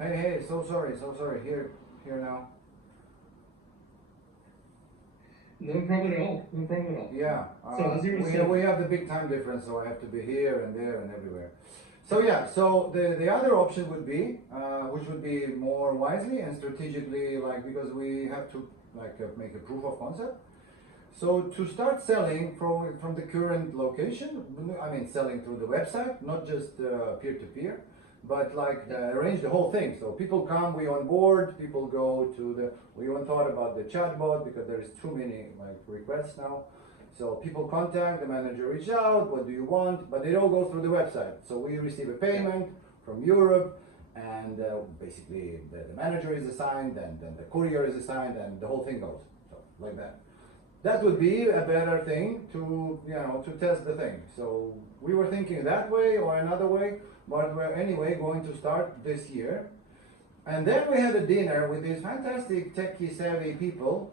Hey, so sorry, so sorry. Here now. No problem at all. No problem at all. Yeah, So as you were we saying, have the big time difference, so I have to be here and there and everywhere. So yeah, so the other option would be, which would be more wisely and strategically, like because we have to like make a proof of concept. So to start selling from the current location, I mean selling through the website, not just peer to peer, but like arrange the whole thing. So people come, we on board, people go to the. We even thought about the chatbot because there is too many like requests now. So people contact the manager, reach out, what do you want? But it all goes through the website. So we receive a payment from Europe, and basically the manager is assigned, and then the courier is assigned, and the whole thing goes. So like that. That would be a better thing to, to test the thing. So we were thinking that way or another way, but we're anyway going to start this year. And then we had a dinner with these fantastic techie savvy people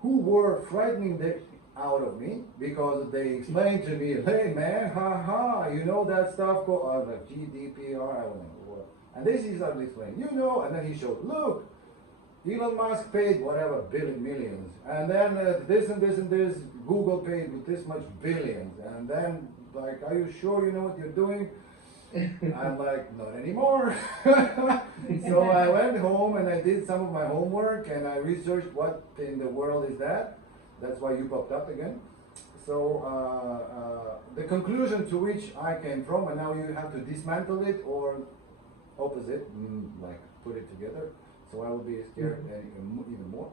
who were frightening the out of me because they explained to me, hey man, haha, you know that stuff called like GDPR, I don't know what. And this is how they explained, and then he showed, look, Elon Musk paid whatever millions, and then this and this and this, Google paid with this much billions, and then like, are you sure you know what you're doing? I'm like, not anymore. So I went home and I did some of my homework and I researched what in the world is that. That's why you popped up again. So the conclusion to which I came from, and now you have to dismantle it or opposite, like put it together. So I will be scared even more.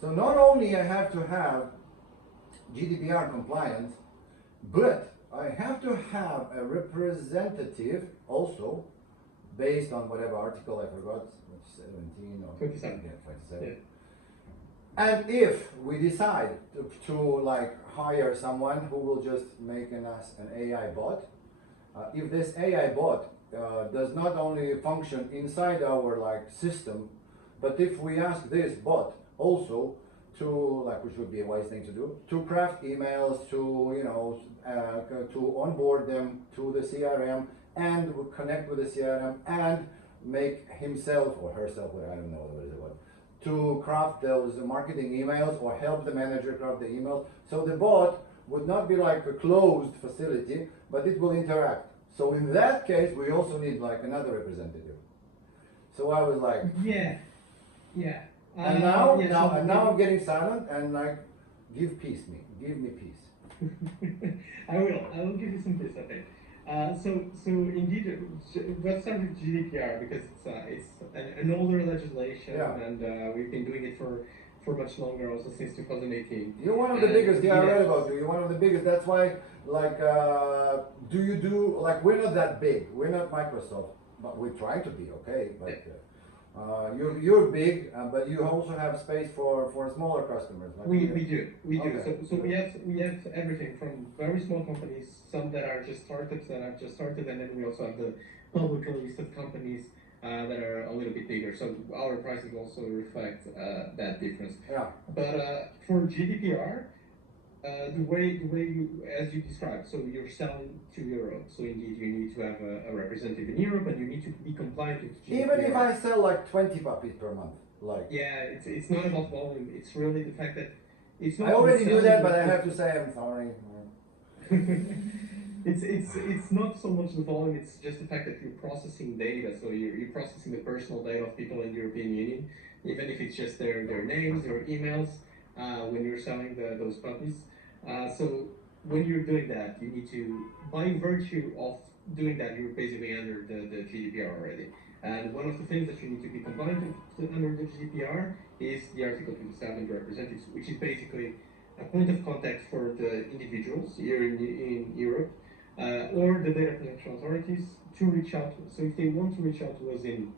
So not only I have to have GDPR compliance, but I have to have a representative also based on whatever article I forgot, 17 or 27. Yeah, 27. Yeah. And if we decide to like hire someone who will just make us an AI bot, if this AI bot does not only function inside our like system, but if we ask this bot also to, like, which would be a wise thing to do, to craft emails, to onboard them to the CRM and connect with the CRM and make himself or herself, I don't know what is it, to craft those marketing emails or help the manager craft the emails. So the bot would not be like a closed facility, but it will interact. So in that case, we also need like another representative. So I was like, Yeah. and now I'm getting silent and like, give me peace. I will give you some tips, I think. So indeed, let's start with GDPR because it's an older legislation, Yeah. and we've been doing it for much longer, also since 2018. You're one of the biggest, yeah, I yes. read about you. You're one of the biggest. That's why, like, do you do, like, we're not that big. We're not Microsoft, but we try to be, okay? But you're big, but you also have space for smaller customers. Like We do. Okay. So we have everything from very small companies, some that are just startups that have just started, and then we also have the publicly listed companies that are a little bit bigger. So our prices also reflect that difference. Yeah. But for GDPR, the way you, as you described, so you're selling to Europe. So indeed, you need to have a representative in Europe, and you need to be compliant with GDPR. Even if I sell like 20 puppies per month, like. Yeah, it's not about volume. It's really the fact that it's not. I already do selling that, but I the- have to say I'm sorry. it's not so much the volume, it's just the fact that you're processing data. So you're processing the personal data of people in the European Union, even if it's just their names, their emails, when you're selling those puppies. So when you're doing that, you need to, by virtue of doing that, you're basically under the GDPR already. And one of the things that you need to be compliant with under the GDPR is the Article 27 representatives, which is basically a point of contact for the individuals here in Europe or the data protection authorities to reach out to us. So if they want to reach out to us in,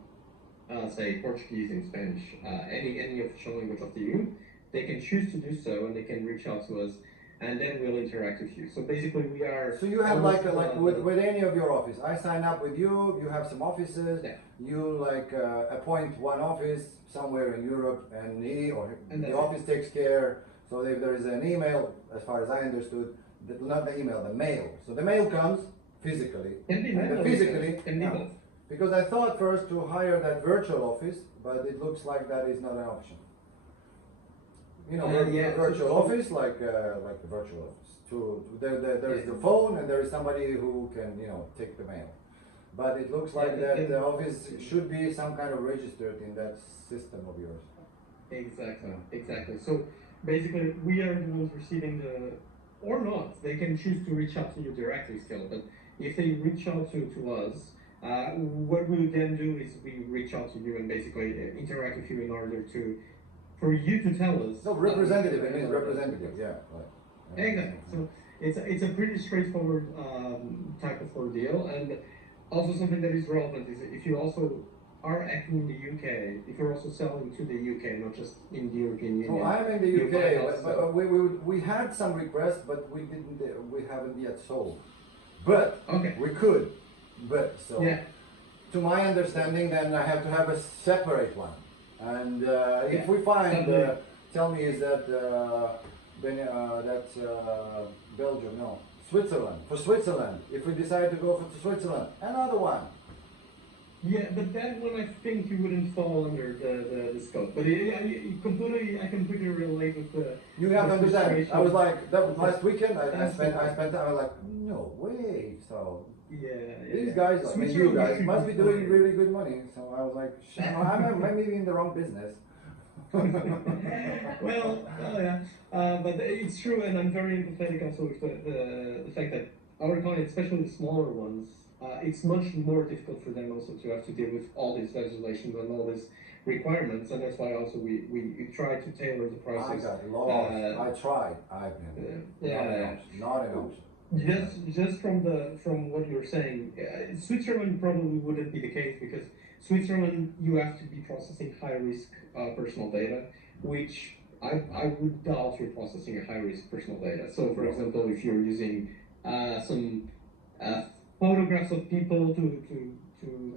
say, Portuguese, in Spanish, any official language of the EU, they can choose to do so and they can reach out to us and then we'll interact with you. So basically we are... So you have like with any of your office, I sign up with you, you have some offices, Yeah. you like appoint one office somewhere in Europe and the office takes care. So if there is an email, as far as I understood, not the email, the mail. So the mail comes physically. Can be And mail, physically, can be yeah. both. Because I thought first to hire that virtual office, but it looks like that is not an option. You know, Yeah, virtual so- office, like the virtual office. There's the phone and there is somebody who can, you know, take the mail. But it looks like Yeah, that the office should be some kind of registered in that system of yours. Exactly. So basically, we are the ones receiving the, or not. They can choose to reach out to you directly still. But if they reach out to us, what we then do is we reach out to you and basically interact with you in order for you to tell us. No, representative, it means representative, yeah. Exactly. So it's a pretty straightforward type of ordeal, and also something that is relevant is if you also are acting in the UK, if you're also selling to the UK, not just in the European Union. So I'm in the you might UK, also- but we had some requests, but we haven't yet sold. But Okay. we could, but so. Yeah. To my understanding, then I have to have a separate one. And if Yeah, we find, something- tell me, is that Belgium? No, Switzerland. For Switzerland, if we decide to go to Switzerland, another one. Yeah, but that one I think you wouldn't fall under the scope. But I completely relate with the. You have to the understand. frustration. I was like, that was last weekend. I That's spent. okay. I was like, no way. So Yeah. these guys, I mean, you Switzerland guys, is must be super doing fun. really good money. So I was like, I'm maybe in the wrong business. Well, yeah, but it's true, and I'm very empathetic also with the fact that our clients, especially the smaller ones, it's much more difficult for them also to have to deal with all these legislations and all these requirements, and that's why also we try to tailor the I process. got lost. I tried. Yeah. Not an option. Just from what you're saying, Switzerland probably wouldn't be the case because Switzerland you have to be processing high risk personal data, which I would doubt you're processing a high risk personal data. So, for example, if you're using some photographs of people to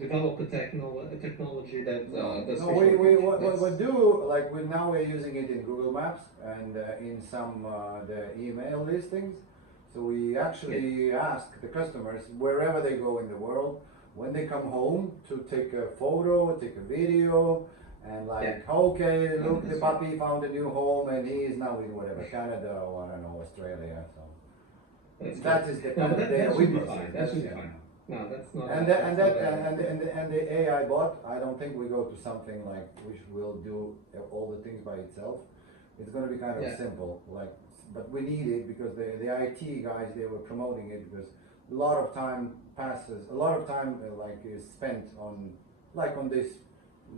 develop a technology that does No, facial recognition, what that's- we do, like now we're using it in Google Maps and in some the email listings. So we actually ask the customers wherever they go in the world, when they come home, to take a photo, take a video, and like, okay, look, the puppy found a new home and he is now in whatever, Canada or I don't know, Australia. So that's that good. is the No, kind of that data we should be process. fine. That That's should be it. fine. No, that's not. And that's not and the AI bot, I don't think we go to something like which will do all the things by itself. It's going to be kind of Yeah. simple, like, but we need it because the IT guys, they were promoting it because a lot of time passes, a lot of time like is spent on like on this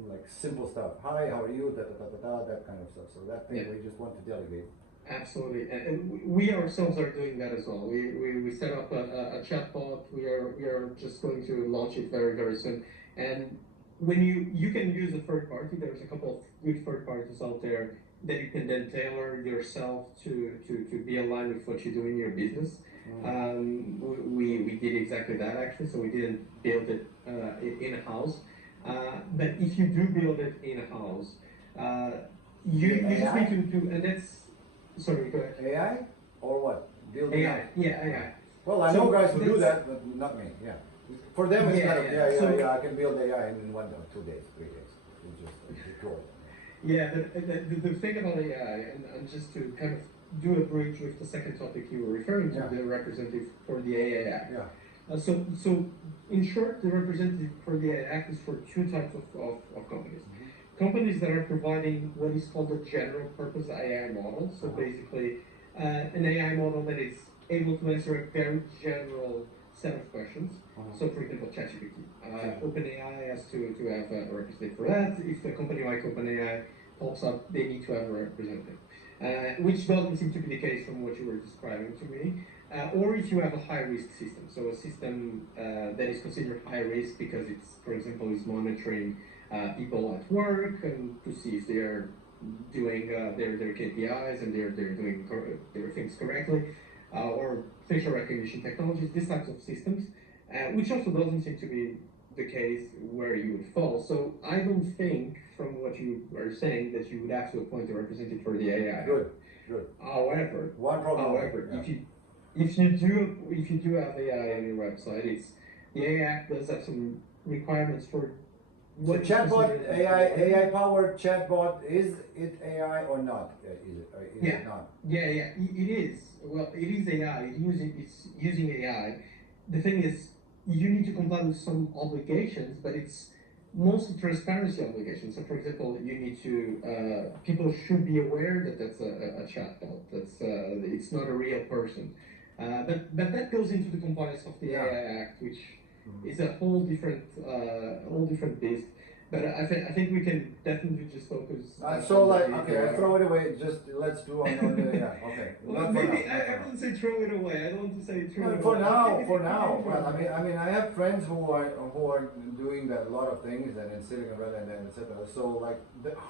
like simple stuff. Hi, how are you? Da, da, da, da, da, that kind of stuff. So that thing Yeah. we just want to delegate. Absolutely, and we ourselves are doing that as well. We set up a chatbot. We are just going to launch it very soon. And when you can use a third party, there's a couple of good third parties out there that you can then tailor yourself to be aligned with what you do in your business. We did exactly that actually. So we didn't build it in house. But if you do build it in house, you just need to and that's. Sorry, go ahead. AI or what? Building AI, up. yeah, AI. Well, I So know guys who do that's- that, but not me. Yeah, for them it's Yeah, kind of yeah. So- I can build AI in 1 or 2 days, 3 days. It's just deploy. Yeah, the thing about AI, and just to kind of do a bridge with the second topic you were referring to, Yeah. the representative for the AI Act. Yeah. So in short, the representative for the AI Act is for two types of companies. Companies that are providing what is called a general purpose AI model. So basically, an AI model that is able to answer a very general set of questions. So, for example, ChatGPT. OpenAI has to have a representative for that. If a company like OpenAI pops up, they need to have a representative, which doesn't seem to be the case from what you were describing to me. Or if you have a high-risk system, so a system that is considered high risk because it's, for example, is monitoring people at work and to see if they are doing their KPIs and they're doing their things correctly, or facial recognition technologies, these types of systems, which also doesn't seem to be the case where you would fall. So I don't think, from what you are saying, that you would have to appoint a representative for the AI. Good. However, One problem. However, Yeah. if you do have AI on your website, the AI Act does have some requirements for So what is chatbot, considered as AI powered chatbot, is it AI or not? Is Yeah. it not? Yeah, it is. Well, it is AI. It's using AI. The thing is, you need to comply with some obligations, but it's mostly transparency obligations. So, for example, you need to people should be aware that that's a chatbot. That's it's not a real person. But that goes into the compliance of the Yeah. AI Act, which Mhm. is a whole different beast. But I think we can definitely just focus. So on the like, okay, I GDPR. throw it away. Just let's do on the yeah. Okay, Well, not for maybe now. Not for I now. wouldn't say throw it away. I don't want to say throw Well, it for away. now, for Maybe now. throw Well, it away. I mean, I have friends who are doing that, a lot of things, and in Silicon Valley and then etc. So like,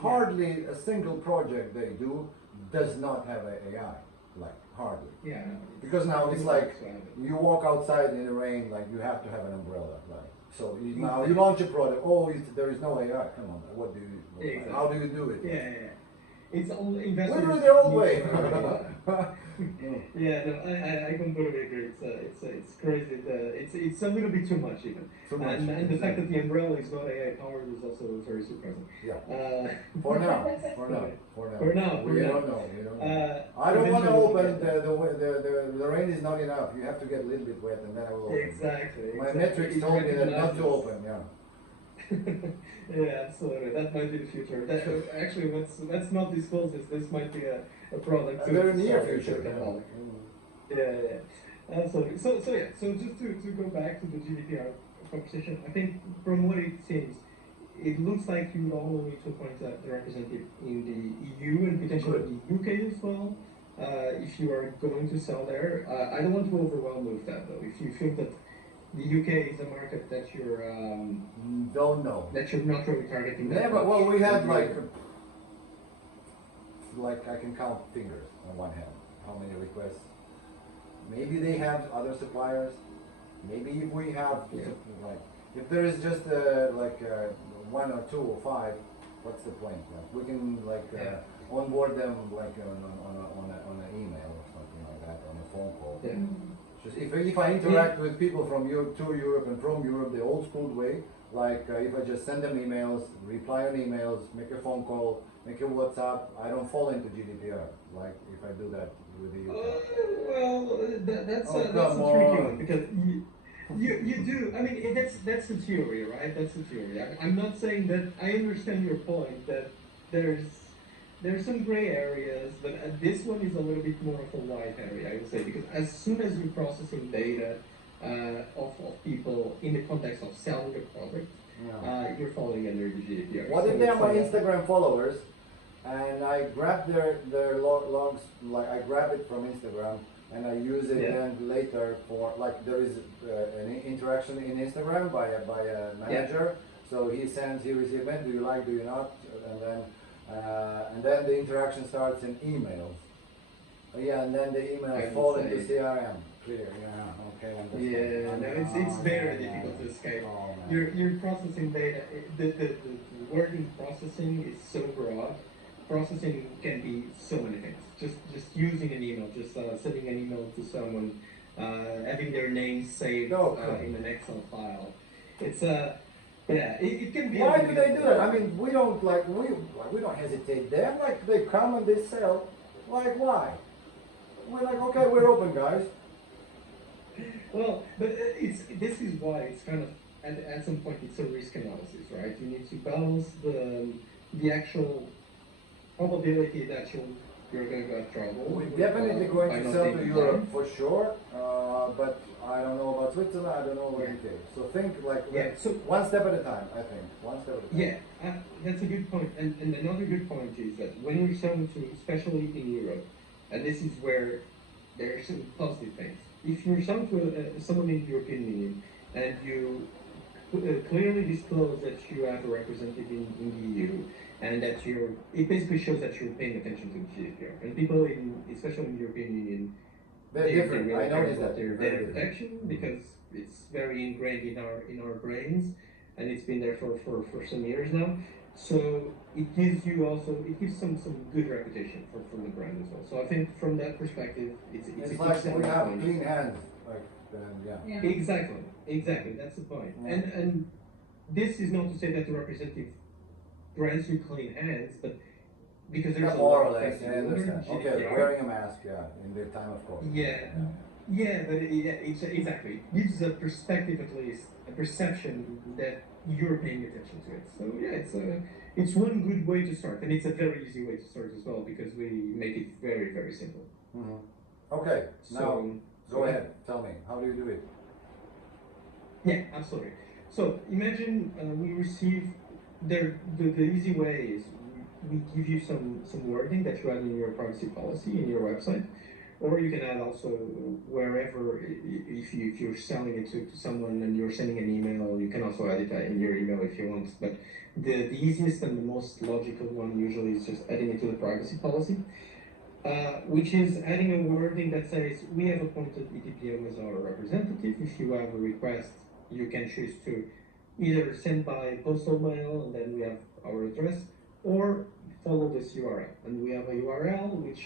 hardly a single project they do does not have a AI, like hardly. Yeah. Because now it's People like also have it. you walk outside in the rain, like you have to have an umbrella, like. So now you launch a product. Oh, there is no AI. Come on, what do you? Exactly. How do you do it? Yeah. It's all investors. We do it the old need way. to figure it out. Yeah, no, I completely agree. It's crazy. It's a little bit too much even. Too much, And the fact exactly. that the umbrella is not AI powered is also very surprising. Yeah. For For now. For now. We For now. don't know. We don't know. I Uh, don't want to eventually open we'll the rain is not enough. You have to get a little bit wet and then I will open. Exactly. My metrics told me that not to recognizes- open. Yeah. Yeah, absolutely. That might be the future. That actually, let's not disclose this. This might be a product. A very near sell in future. Silicon Yeah. Valley. Yeah. Absolutely. So yeah. So just to go back to the GDPR conversation, I think from what it seems, it looks like you would only need to appoint a representative in the EU and potentially the UK as well. If you are going to sell there, I don't want to overwhelm you with that though. If you think that the UK is a market that Don't know. not really targeting. that Never. much, Well, we had then like I can count fingers on one hand how many requests. Maybe they have other suppliers. Maybe if we have Yeah. like if there is just one or two or five, what's the point? Like, we can onboard them like on an email or something like that, on a phone call. Yeah. Just if I interact with people from Europe to Europe and from Europe the old school way, like if I just send them emails, reply on emails, make a phone call, make a WhatsApp, I don't fall into GDPR. Like if I do that with the UK. That's Oh, that's come a tricky on. one because you do. I mean, that's the theory, right? That's the theory. I'm not saying that. I understand your point that there's some gray areas, but this one is a little bit more of a white area, I would say, because as soon as you're processing data of people in the context of selling a product, Yeah. you're falling under the GDPR. What if So they are it's, my Instagram followers and I grab their logs, like I grab it from Instagram and I use it Yeah. then later for, like there is an interaction in Instagram by a manager. So he receives it, do you like, do you not? And then the interaction starts in emails. Yeah, and then the I emails would fall say- into CRM. Clear, yeah, okay, understand. Yeah, no, it's very difficult to escape. Oh, man. You're processing data. The wording processing is so broad. Processing can be so many things. Just using an email, just sending an email to someone, having their name saved Okay. in an Excel file. It's it can be. Why do they do that? I mean, we don't hesitate them. Like they come and they sell. Like why? We're like, okay, we're open, guys. Well, but this is why it's kind of at some point it's a risk analysis, right? You need to balance the actual probability that you're going to have trouble. We're definitely going by to not sell to taking Europe time. for sure. But I don't know about Switzerland. I don't know about Yeah. UK. So think like Yeah, so one step at a time. I think one step at a time. yeah, that's a good point. And another good point is that when you're selling to, especially in Europe, and this is where there are some positive things. If you're selling to someone in the European Union and you clearly disclose that you have a representative in the EU and that it basically shows that you're paying attention to the GDPR. And people especially in the European Union, They're different. really I care noticed about that. their Very data different. protection because it's very ingrained in our brains and it's been there for some years now. So it gives some good reputation for the brand as well. So I think from that perspective, it's a It's good like selling we have point. clean hands. Like then, yeah. Yeah. Exactly. That's the point. Yeah. And this is not to say that the representative grants you clean hands, but because there's Yeah, a more lot or of less, I understand. flexibility Okay, in wearing a mask, yeah, in the time of COVID. yeah, yeah, but it's exactly it gives a perspective, at least a perception that you're paying attention to it. So yeah, it's one good way to start, and it's a very easy way to start as well because we make it very very simple. Mhm. Okay, now So go ahead, tell me, how do you do it? yeah, absolutely. So imagine we receive the easy way is we give you some wording that you add in your privacy policy in your website, or you can add also wherever if you're selling it to someone and you're sending an email, you can also add it in your email if you want. But the easiest and the most logical one usually is just adding it to the privacy policy. Which is adding a wording that says we have appointed EDPM as our representative. If you have a request, you can choose to either send by postal mail and then we have our address, or follow this URL. And we have a URL which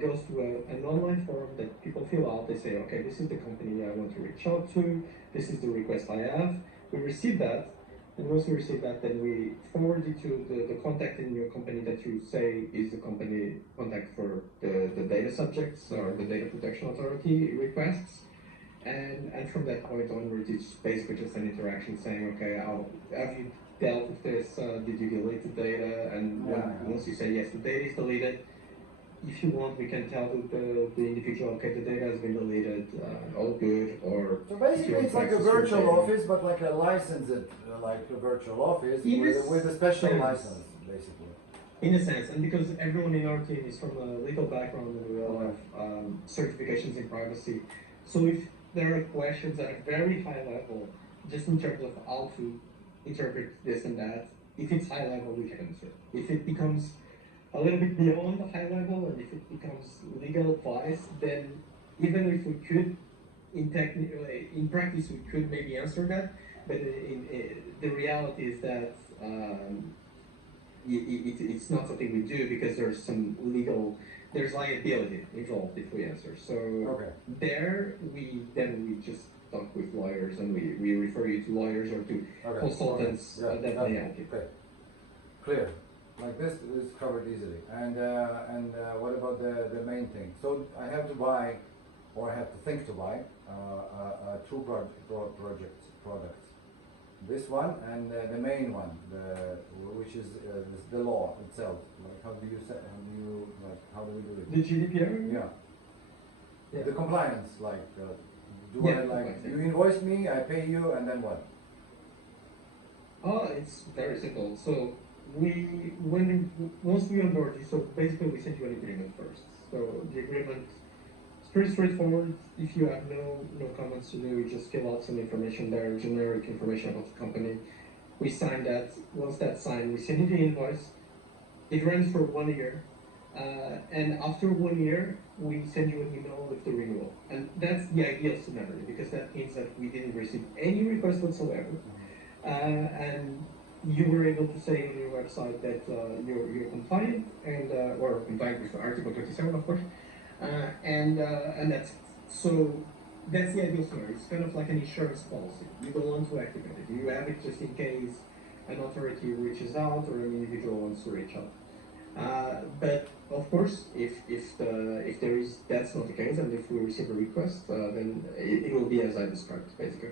goes to an online form that people fill out. They say, okay, this is the company I want to reach out to. This is the request I have. We receive that. And once we receive that, then we forward it to the contact in your company that you say is the company contact for the data subjects or the data protection authority requests. And from that point onwards, it's basically just an interaction saying, okay, have you dealt with this? Did you delete the data? And once you say yes, the data is deleted. If you want, we can tell the individual, okay, the data has been deleted, all good, or... So basically it's like a virtual office, but like a licensed, like a virtual office with a special license, basically. In a sense, and because everyone in our team is from a legal background and we all have certifications in privacy, so if there are questions at a very high level, just in terms of how to interpret this and that, if it's high level, we can answer. If it becomes a little bit beyond the high level, and if it becomes legal advice, then even if we could, in practice, we could maybe answer that, but the reality is that it's not something we do because there's liability involved if we answer. So there, we just talk with lawyers and we refer you to lawyers or to consultants that may help you. Okay. Clear. Like this is covered easily. And what about the main thing? So I have to buy, or I have to think to buy, two products. This one and the main one, which is the law itself. Like how do you how do we do it? The GDPR? Yeah. The compliance, like you invoice me, I pay you, and then what? Oh, it's very simple. So once we onboard you, so basically we send you an agreement first. So the agreement is pretty straightforward. If you have no comments to do, you just fill out some information there, generic information about the company. We sign that. Once that's signed, we send you the invoice. It runs for 1 year. And after 1 year, we send you an email with the renewal. And that's the ideal scenario because that means that we didn't receive any request whatsoever. And you were able to say on your website that you're compliant and or compliant with Article 27, of course, and that's so that's the ideal scenario. It's kind of like an insurance policy. You don't want to activate it. You have it just in case an authority reaches out or an individual wants to reach out. But of course, if that's not the case, and if we receive a request, then it will be as I described, basically.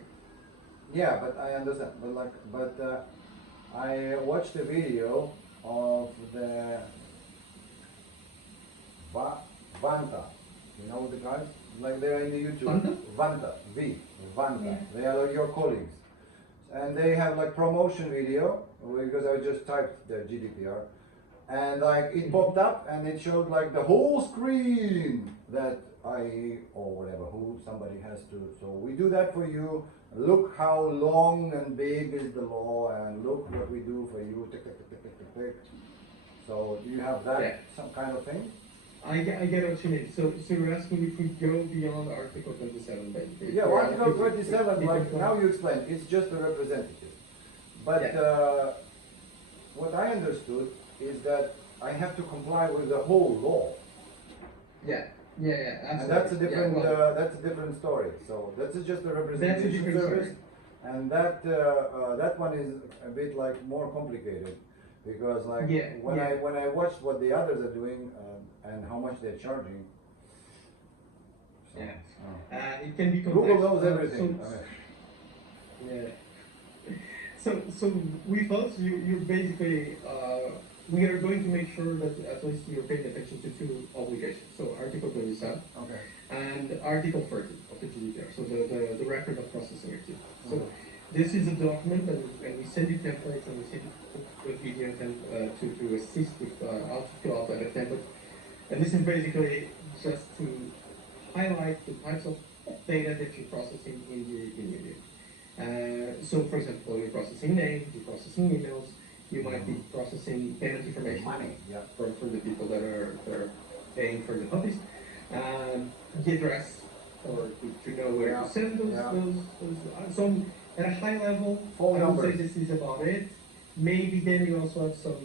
Yeah, but I understand. But I watched a video of the Vanta. You know the guys? Like they're in the YouTube. Vanta. Vanta. Yeah. They are your colleagues. And they have like promotion video, because I just typed the GDPR. And like it popped up and it showed like the whole screen that or whatever, somebody has to. So we do that for you. Look how long and big is the law, and look what we do for you. Tick, tick, tick, tick, tick, tick. So do you have that some kind of thing? I get what you mean. So you're asking if we go beyond Article 27, basically. Yeah, well, Article 27, like now you explained, it's just a representative. But what I understood is that I have to comply with the whole law. Yeah, absolutely. And that's a different that's a different story. So that's just a representation service. and that one is a bit like more complicated because like Yeah, yeah. when I watched what the others are doing and how much they're charging. So, Yeah. oh. It can be complex. Google knows everything. Yeah. So we thought you're basically we are going to make sure that at least you're paying attention to two obligations. So Article 27 Okay. and Article 30 of the GDPR. So the record of processing activity. So Mhm. this is a document, and we send you templates and we send you a video to assist with how to fill out that template. And this is basically just to highlight the types of data that you're processing in the European Union. So, for example, you're processing names, you're processing emails, you might be processing payment information Money, yeah. for the people that are paying for the puppies. The address, or to know where Yeah, to send those. yeah. So, at a high level, Phone I would say numbers. this is about it. Maybe then you also have some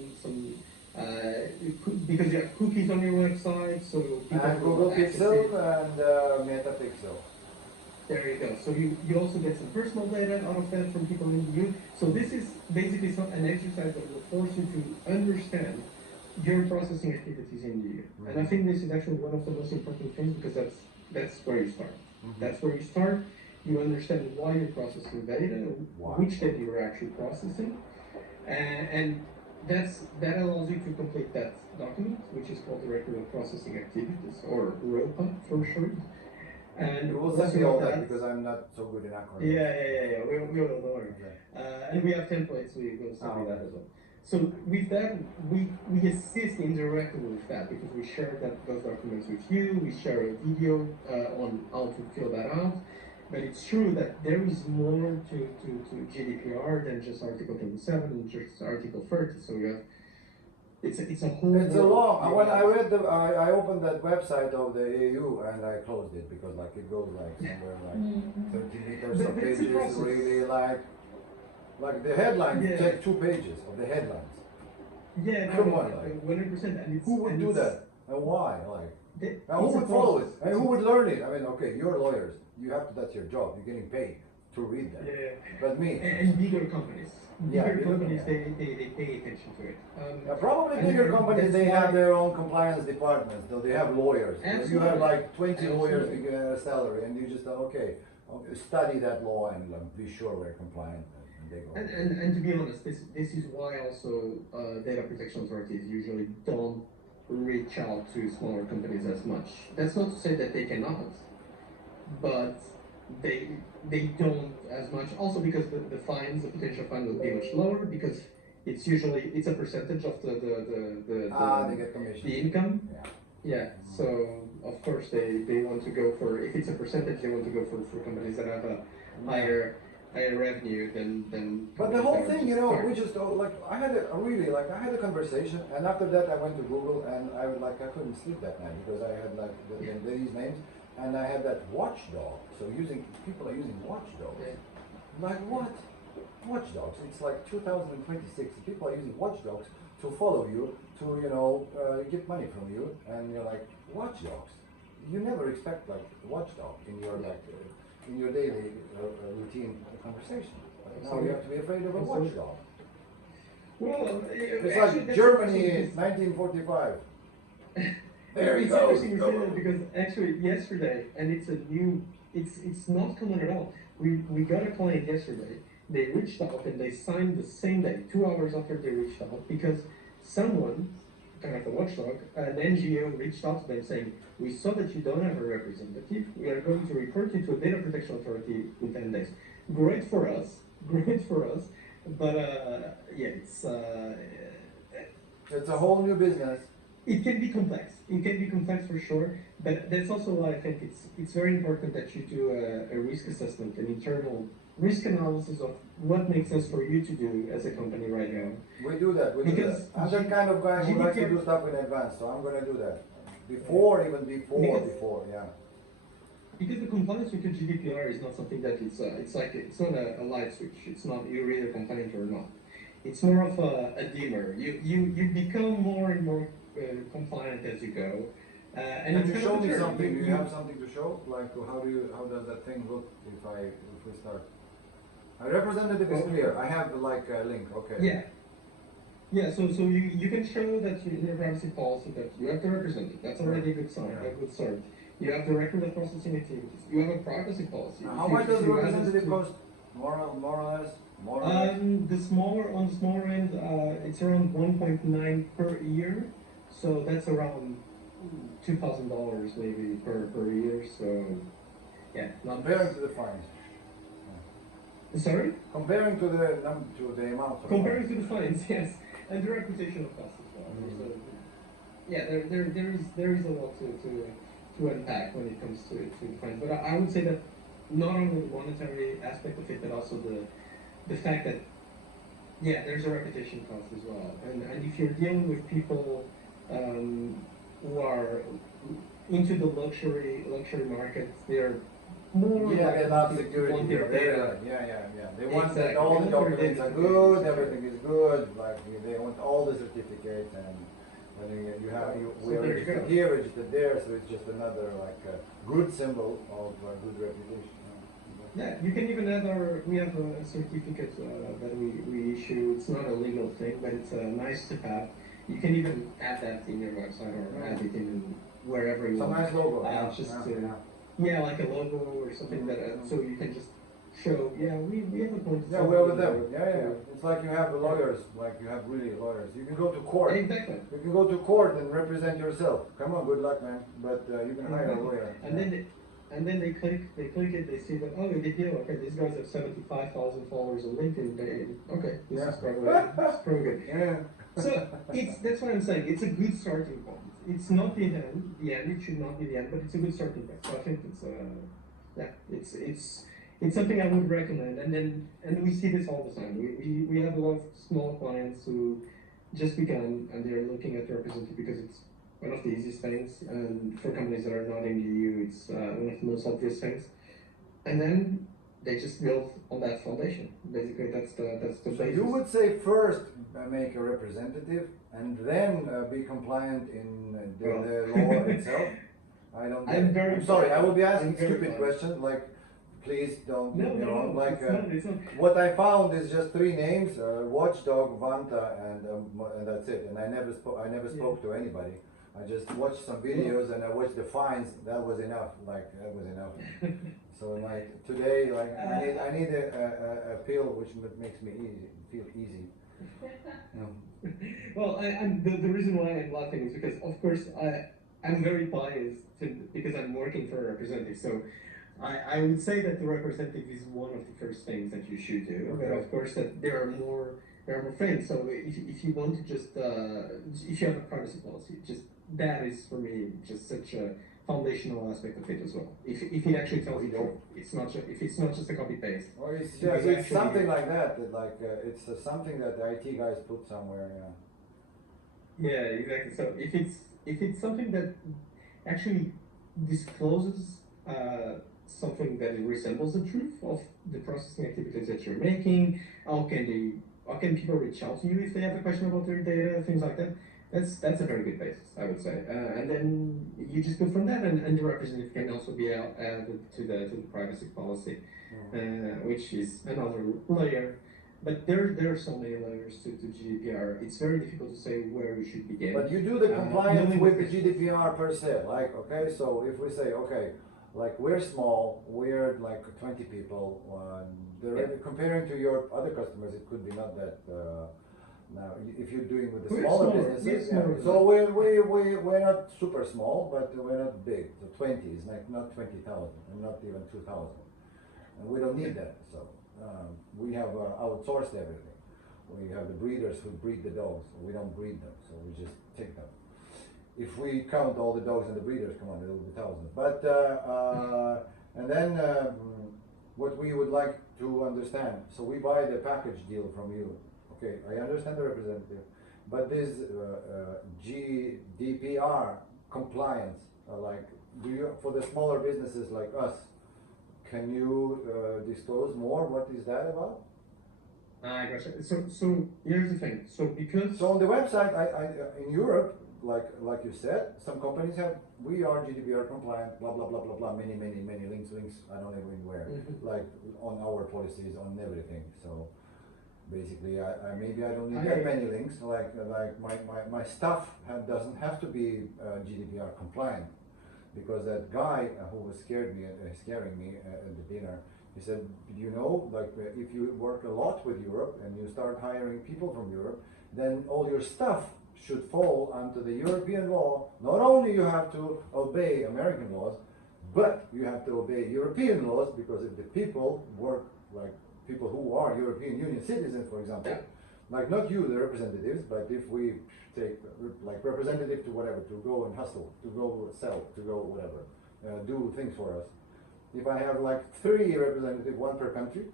because you have cookies on your website, so people And will Google access Pixel it. and Meta Pixel. There you go. So you also get some personal data out of that from people in the EU. So this is basically an exercise that will force you to understand your processing activities in the EU. And I think this is actually one of the most important things because that's where you start. That's where you start. You understand why you're processing data, Why? which data you're actually processing, and that allows you to complete that document, which is called the Record of Processing Activities, or ROPA for short. And You will once send me you all have that because I'm not so good in acronyms. yeah. We will, don't worry. Okay. And we have templates, we will send you Oh, that okay. as well. So with that, we assist indirectly with that because we share those documents with you, we share a video on how to fill that out. But it's true that there is more to GDPR than just Article 27 and just Article 30. So you have, it's a whole It's a world. long. When I read I opened that website of the EU and I closed it because like it goes like somewhere like 30 meters But of it's a pages. process. Really like the headlines Yeah. take 2 pages of the headlines. Yeah, Come no, on, like, 100%. And it's, who would and do it's- that and why? Like, It- and who it's a would follow it process. and who would learn it? I mean, okay, you're lawyers. You have to. That's your job. You're getting paid to read that. Yeah. But me. And bigger companies. Yeah, Bigger bigger companies, companies. they pay attention to it. Probably and bigger companies, that's they why- have their own compliance departments, so they have lawyers. You Absolutely. have like 20 lawyers Absolutely. to get a salary, and you just okay, study that law and be sure we're compliant. And they go. And to be honest, this is why also data protection authorities usually don't reach out to smaller companies as much. That's not to say that they cannot, but they don't as much. Also because the fines, the potential fine will be much lower because it's a percentage of They get commission. the income. Yeah. Yeah, so of course they want to go for, if it's a percentage, they want to go for companies that have a higher revenue than. But the companies whole that are thing, just you know, starting. we just like I had I had a conversation, and after that I went to Google, and I couldn't sleep that night because I had like these names, and I had that watchdog. So people are using watchdogs. Yeah. Like what? Watchdogs. It's like 2026. People are using watchdogs to follow you, to get money from you, and you're like watchdogs. You never expect like watchdog in your in your daily routine conversation. Now you have to be afraid of a watchdog. Well, It's actually, like that's Germany, interesting 1945. because- There you it's go. interesting you say that because actually yesterday, and it's not common at all. We got a client yesterday. They reached out and they signed the same day, 2 hours after they reached out, because someone, kind of a watchdog, an NGO reached out to them saying, "We saw that you don't have a representative. We are going to report you to a data protection authority in 10 days." Great for us, great for us, but yeah, It's a whole new business. it can be complex. It can be complex for sure, but that's also why I think it's very important that you do a risk assessment, an internal risk analysis of what makes sense for you to do as a company right now. We do that. We do Because that. I'm that kind of guy who likes to GDPR do stuff in advance, so I'm gonna do that Because- before. Yeah. Because the compliance with the GDPR is not something that it's not a light switch. It's not you're either compliant or not. It's more of a dimmer. You become more and more compliant as you go. And Can it's you kind show of a me journey. something? Do you have something to show? Like how does that thing look if we start? A representative is clear. I have like a link. Okay. Yeah. Yeah, so you can show that in your privacy policy that you have the representative. That's already a good sign, Yeah. a good start. You have the record of processing activities. You have a privacy policy. Now, how If you- much if does the you add this representative to- cost? More or less? More or less? on the smaller end, it's around 1.9 per year, so that's around $2,000 maybe per year. So, yeah, not Comparing to the fines. Sorry, Comparing to the amount. Of comparing to the fines, yes, and the reputational costs as well. Mhm. So, yeah, there is a lot to unpack when it comes to the fines. But I would say that not only the monetary aspect of it, but also the fact that yeah, there's a reputation cost as well. And if you're dealing with people who are into the luxury markets, they're more Yeah, they're not to security. want Yeah, their they're data. right. Yeah. They want that Exactly. all the They want their documents data are to be good, secure. everything is good. Like they want all the certificates, and when you have So we are there you registered go. here, registered there, so it's just another like good symbol of good reputation. Yeah, you can even add we have a certificate that we issue. It's not a legal thing, but it's nice to have. You can even add that in your website or add it in wherever you It's a want. nice logo. Just yeah. Yeah, like a logo or something that so you can just show. Yeah, we have a point. Yeah, we're with them. Yeah. It's like you have the lawyers, like you have really lawyers. You can go to court. Exactly. You can go to court and represent yourself. Come on, good luck, man. But you can hire a lawyer. And then they click it, they see that, oh, they deal, okay, these guys have 75,000 followers on LinkedIn, okay, this is probably good. Yeah. So that's what I'm saying, it's a good starting point. It's not the end, it should not be the end, but it's a good starting point. So I think it's something I would recommend. And we see this all the time. We have a lot of small clients who just began and they're looking at representative because it's one of the easiest things, and for companies that are not in the EU, it's one of the most obvious things. And then they just build on that foundation. Basically, that's the So basis. you would say first make a representative and then be compliant in the law itself? I don't get it. I'm sorry, I will be asking stupid questions like, please don't get me wrong. Like it's not. what I found is just three names: Watchdog, Vanta, and that's it. And I never spoke to anybody. I just watched some videos and I watched the fines. That was enough. Like that was enough. So like today, like I need a pill which makes me feel easy. No. Well, the reason why I'm laughing is because, of course, I'm very biased because I'm working for a representative. So I would say that the representative is one of the first things that you should do. Okay. But of course, that there are more things. So if you want to just if you have a privacy policy, just that is for me just such a foundational aspect of it as well. If it actually tells you the truth, if it's not just a copy paste. Or it's Actually- something like that. Like it's something that the IT guys put somewhere. Yeah. Yeah, exactly. So if it's something that actually discloses something that resembles the truth of the processing activities that you're making, how can people reach out to you if they have a question about their data, things like that. That's a very good basis, I would say. And then you just go from that, and the representative can also be added to the privacy policy, which is another layer. But there are so many layers to GDPR. It's very difficult to say where we should begin. But you do the compliance dealing with the with- GDPR per se, like, okay, so if we say, okay, like we're small, we're like 20 people, comparing to your other customers, it could be not that, now, if you're doing with the We're smaller smaller, businesses, we're yeah. smaller. So we're not super small, but we're not big, so 20 is like not 20,000, and not even 2,000. And we don't need that, so, we have outsourced everything. We have the breeders who breed the dogs, we don't breed them, so we just take them. If we count all the dogs and the breeders, come on, it will be thousands. But and then what we would like to understand. So we buy the package deal from you. Okay, I understand the representative, but this GDPR compliance, like, do you for the smaller businesses like us? Can you disclose more? What is that about? Gotcha. So here's the thing. So because So on the website, in Europe, like you said, some companies have, we are GDPR compliant, blah blah blah blah blah, many links. I don't even where, like on our policies, on everything. So basically, I maybe I don't need that many links. Like my stuff doesn't have to be GDPR compliant, because that guy who was scaring me at the dinner, he said, you know, like if you work a lot with Europe and you start hiring people from Europe, then all your stuff should fall under the European law. Not only you have to obey American laws, but you have to obey European laws, because if the people work like people who are European Union citizens, for example, like not you, the representatives, but if we take like representative to whatever, to go and hustle, to go sell, to go whatever, do things for us. If I have like 3 representatives, 1 per country,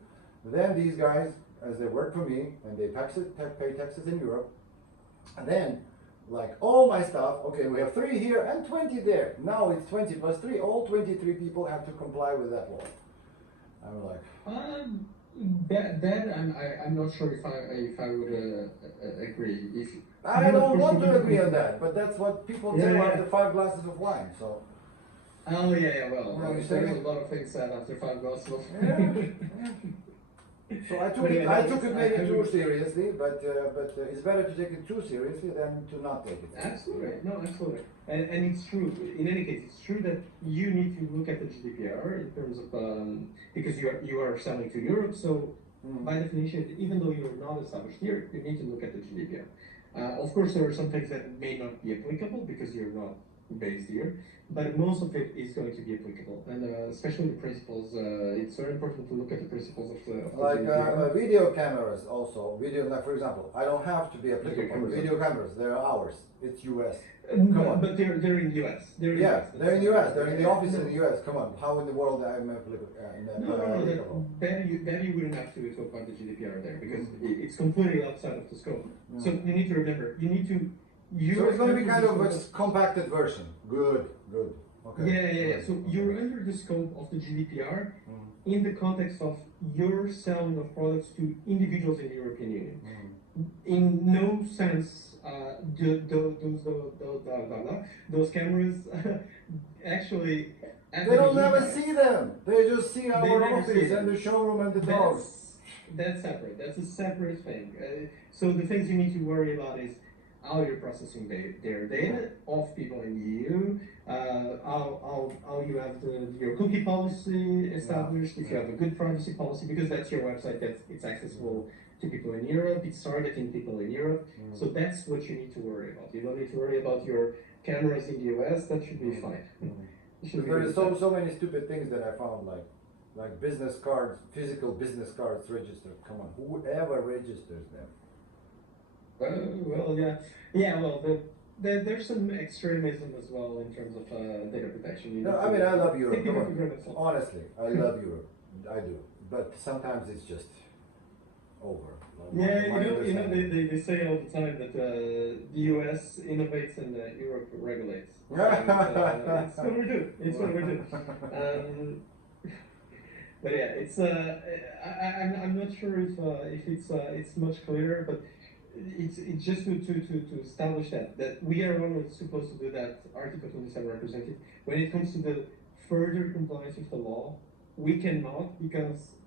then these guys, as they work for me and they pay taxes in Europe, and then like all my stuff, okay, we have 3 here and 20 there. Now it's 20 plus 3, all 23 people have to comply with that law. I'm like, I'm not sure if I would agree. If I don't want to agree on that, but that's what people tell after 5 glasses of wine. So. Oh yeah, well, No, there's a lot of things said after 5 glasses of So I took it maybe too seriously, but it's better to take it too seriously than to not take it seriously. Absolutely, no, absolutely, and it's true. In any case, it's true that you need to look at the GDPR in terms of because you are selling to Europe, so by definition, even though you are not established here, you need to look at the GDPR. Of course, there are some things that may not be applicable because you're not based here, but most of it is going to be applicable, and especially the principles. It's very important to look at the principles of the like GDPR. video cameras also. Like for example, I don't have to be applicable. Video cameras, they're ours. It's US. Come on. But they're in US. They're in US. They're in US. They're in the office in the US. Come on, how in the world I'm applicable? No. Then you wouldn't have to talk about the GDPR there because it's completely outside of the scope. So you need to remember, you need to. So it's going to be kind of a compacted version. Good. Okay. Yeah. So you're under the scope of the GDPR in the context of your selling of products to individuals in the European Union. In no sense, those cameras actually. They don't ever see them. They just see our office and the showroom and the dogs. That's separate. That's a separate thing. So the things you need to worry about is how you're processing their data of people in the EU, how you have your cookie policy established, if you have a good privacy policy, because that's your website, it's accessible to people in Europe, it's targeting people in Europe. So that's what you need to worry about. You don't need to worry about your cameras in the US, that should be fine. There is so many stupid things that I found, like business cards, physical business cards registered. Come on, whoever registers them. Well, yeah. Well, there's some extremism as well in terms of data protection. No, I mean I love Europe. Come on. Honestly, I love Europe. I do, but sometimes it's just over. They say all the time that the US innovates and Europe regulates. It's what we do. It's what we do. But yeah, it's I'm not sure if it's much clearer, but it's just to establish that we are only supposed to do that. Article 27 represented. When it comes to the further compliance with the law, we cannot, because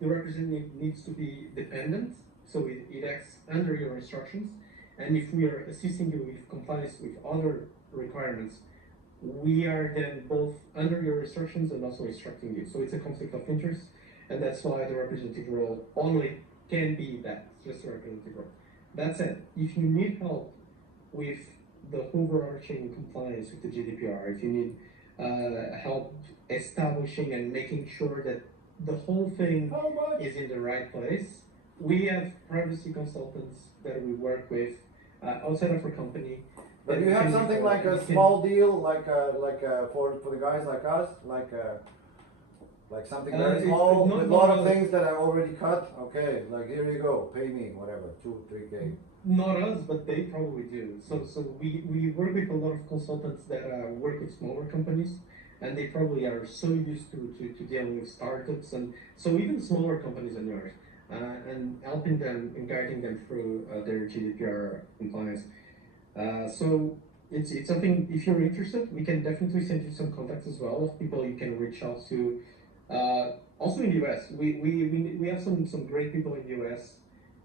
the representative needs to be dependent, so it acts under your instructions. And if we are assisting you with compliance with other requirements, we are then both under your instructions and also instructing you. So it's a conflict of interest, and that's why the representative role only can be that, just a representative role. That said, if you need help with the overarching compliance with the GDPR, if you need help establishing and making sure that the whole thing is in the right place, we have privacy consultants that we work with outside of our company. But you have something like a small deal, like for the guys like us, like something very small with a lot of things that I already cut. Okay, like here you go, pay me whatever, 2-3K. Not us, but they probably do. So we work with a lot of consultants that work with smaller companies, and they probably are so used to dealing with startups and so even smaller companies than yours, and helping them and guiding them through their GDPR compliance. So it's something. If you're interested, we can definitely send you some contacts as well of people you can reach out to. Also in the US, we have some great people in the US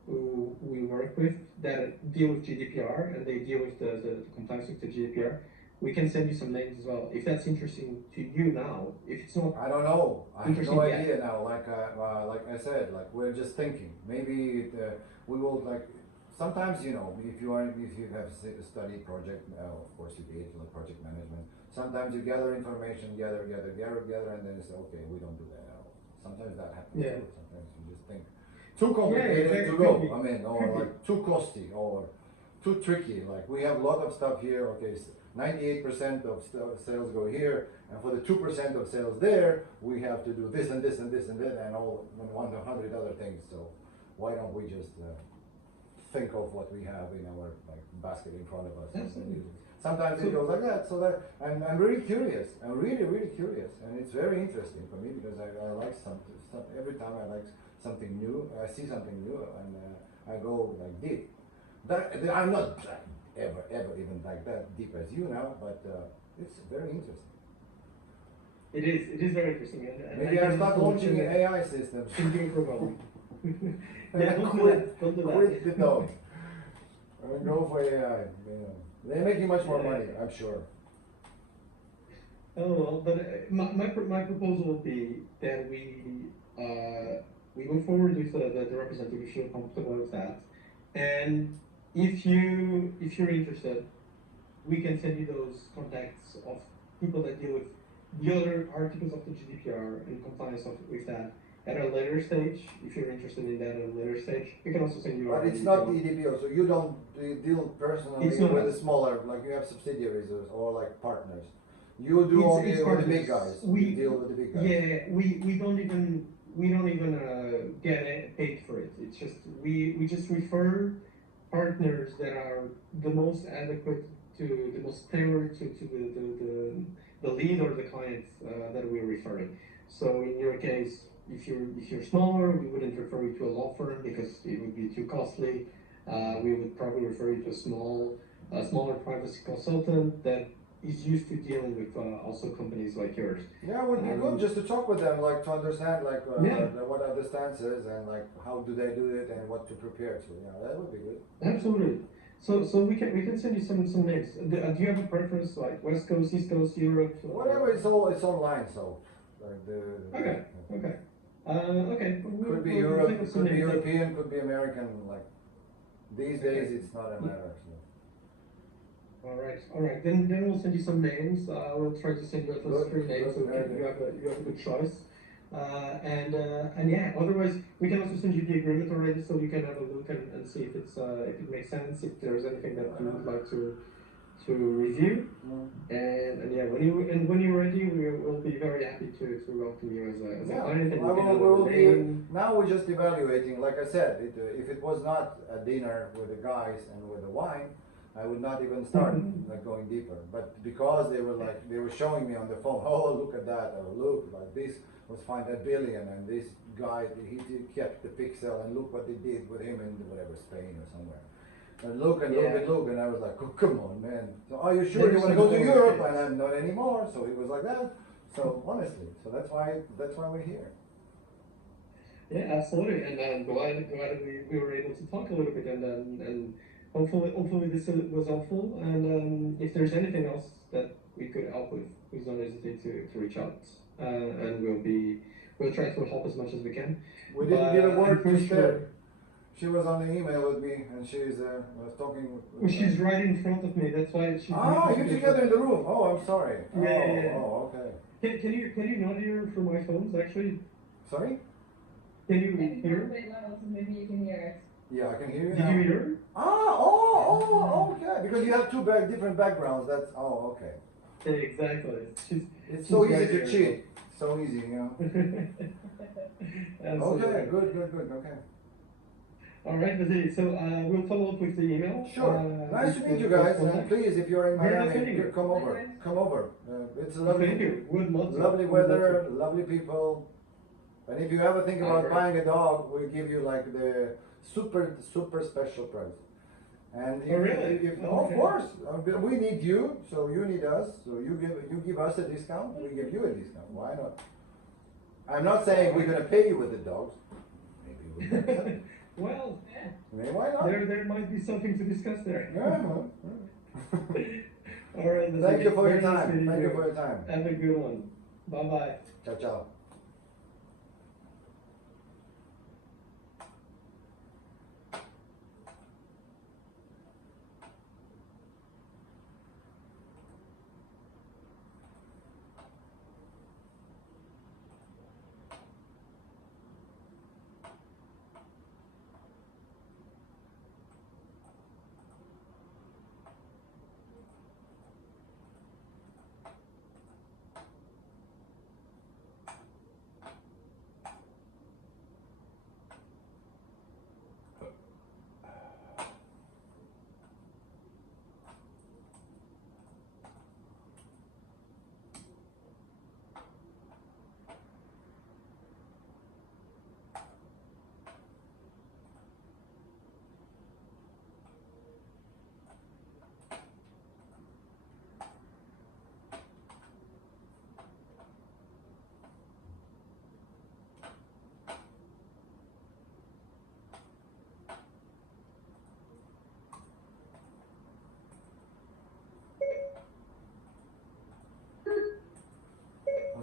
who we work with that deal with GDPR and they deal with the compliance with the GDPR. We can send you some names as well if that's interesting to you now. If it's not, I don't know. I have interesting, no yeah. idea now. Like I said, like we're just thinking. Maybe we will like. Sometimes you know, if you have a study project, of course you did like project management. Sometimes you gather information, gather, and then you say, okay, we don't do that at all. Sometimes that happens Yeah. too. Sometimes you just think too complicated exactly. to go. Could be. I mean, or Could be. like too costly or too tricky. Like we have a lot of stuff here. Okay, 98% of sales go here, and for the 2% of sales there, we have to do this and this and this and that, and all 100 other things. So why don't we just think of what we have in our like basket in front of us? Absolutely. Sometimes it goes like that. So that I'm really curious. I'm really curious, and it's very interesting for me because I like something. Every time I like something new, I see something new, and I go like deep. I'm not ever even like that deep as you now, but it's very interesting. It is very interesting. And Maybe I start launching AI systems. Thinking for one. Yeah, don't do quit, that. Don't do that. quit the dog. I go for AI. You know. They're making much more Yeah. money, I'm sure. Oh well, but my proposal would be that we move forward with the representative. We feel comfortable with that, and if you're interested, we can send you those contacts of people that deal with the other articles of the GDPR and compliance with that at a later stage. If you're interested in that at a later stage, we can also send you. But it's not EDPO, so you don't deal personally It's not with us. the smaller, like you have subsidiaries or like partners. You do It's- only it's with the big partners. guys. We- You deal with the big guys. Yeah, we don't even get paid for it. It's just we just refer partners that are the most adequate to the most tailored to the lead or the client that we're referring. So in your case, if you're smaller, we wouldn't refer you to a law firm because it would be too costly. We would probably refer you to a smaller privacy consultant that is used to dealing with also companies like yours. Yeah, it would be good just to talk with them, like to understand like Yeah. what are the stances and like how do they do it and what to prepare to. Yeah, that would be good. Absolutely. So we can send you some names. Do you have a preference like West Coast, East Coast, Europe? Whatever, it's online, so like Okay. Okay. Okay. could be We'll Europe, think of it some could be names. European, could be American. Like these days, it's not a matter. So. All right. Then we'll send you some names. We'll try to send you at least Good, 3 names, so good, you have a good choice. And yeah. Otherwise, we can also send you the agreement already, so you can have a look and see if it makes sense. If there's anything that you would like to review. And yeah, when you're ready, we'll be very happy to welcome you as a Yeah, client. And I you can will, have we will a be, name. now we're just evaluating, like I said, if it was not a dinner with the guys and with the wine, I would not even start like going deeper. But because they were showing me on the phone, oh look at that, or look, like this was fined $1 billion, and this guy, he kept the pixel, and look what they did with him in whatever, Spain or somewhere. And look, and I was like, oh, come on, man. So, are you sure you want to go to Europe? And I'm not anymore. So it was like that. So honestly, so that's why we're here. Yeah, absolutely. And I'm glad we were able to talk a little bit, and hopefully this was helpful. And if there's anything else that we could help with, please don't hesitate to reach out. And we'll try to help as much as we can. We didn't give a I'm word pretty to sure- Steph. She was on the email with me, and she's was talking. Well, she's right in front of me. That's why she's. Ah, you're together in the room. Oh, I'm sorry. Yeah. Oh, okay. Can you not hear from my phones actually? Sorry? Can you Maybe hear? a bit loud, so maybe you can hear it. Yeah, I can hear you Did now. you hear? Okay. Because you have two different backgrounds. That's okay. Exactly. It's so She's easy right to here. cheat. So easy, you know. Absolutely. Okay, good. Okay. All right, Vasily. So we'll follow up with the email. Sure. Nice to meet you guys. And please, if you're in Very nice Miami, meeting you. come over. Likewise. Come over. It's a Thank lovely, you. Would love to. lovely Would love weather, lovely people. And if you ever think about Okay. buying a dog, we'll give you like the super special price. And Oh, really? of Okay. course, we need you, so you need us. So you give us a discount, we give you a discount. Why not? I'm not saying we're gonna pay you with the dogs. Maybe we can. Well, Maybe why not? there might be something to discuss there. Yeah, well, All right. Thank you for your Very nice time. meeting Thank you for your time. Have a good one. Bye bye. Ciao, ciao.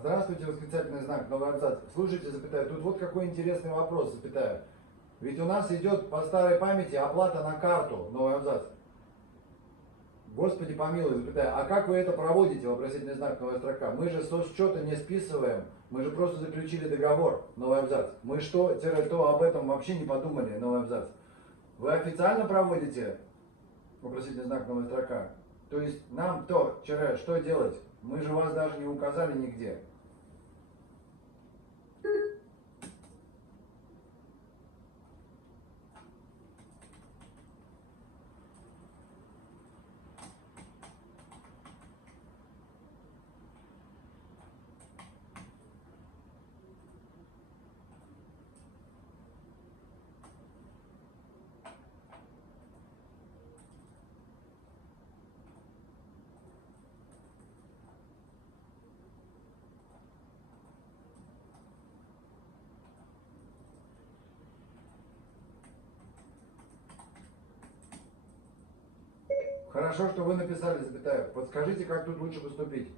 Здравствуйте, восклицательный знак, новый абзац. Слушайте, запятая, тут вот какой интересный вопрос, запятая. Ведь у нас идет по старой памяти оплата на карту, новый абзац. Господи помилуй, запятая, а как вы это проводите, вопросительный знак, новая строка? Мы же со счета не списываем, мы же просто заключили договор, новый абзац. Мы что-то об этом вообще не подумали, новый абзац. Вы официально проводите, вопросительный знак, новая строка? То есть нам что делать? Мы же вас даже не указали нигде. Хорошо, что вы написали, запятая. Подскажите, как тут лучше поступить.